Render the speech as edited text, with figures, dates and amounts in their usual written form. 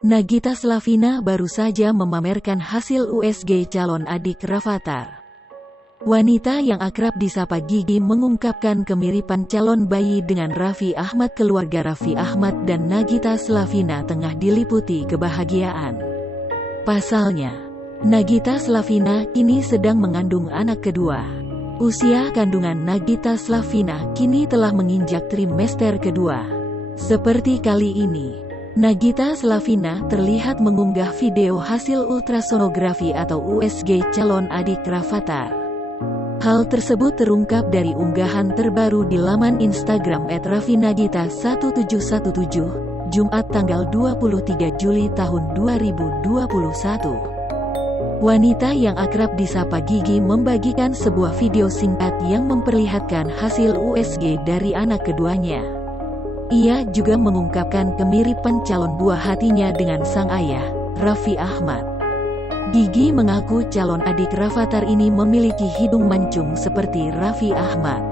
Nagita Slavina baru saja memamerkan hasil USG calon adik Rafathar. Wanita yang akrab disapa Gigi mengungkapkan kemiripan calon bayi dengan Raffi Ahmad. Keluarga Raffi Ahmad dan Nagita Slavina tengah diliputi kebahagiaan. Pasalnya, Nagita Slavina kini sedang mengandung anak kedua. Usia kandungan Nagita Slavina kini telah menginjak trimester kedua. Seperti kali ini, Nagita Slavina terlihat mengunggah video hasil ultrasonografi atau USG calon adik Rafathar. Hal tersebut terungkap dari unggahan terbaru di laman Instagram @raffinagita1717, Jumat tanggal 23 Juli tahun 2021. Wanita yang akrab disapa Gigi membagikan sebuah video singkat yang memperlihatkan hasil USG dari anak keduanya. Ia juga mengungkapkan kemiripan calon buah hatinya dengan sang ayah, Raffi Ahmad. Gigi mengaku calon adik Rafathar ini memiliki hidung mancung seperti Raffi Ahmad.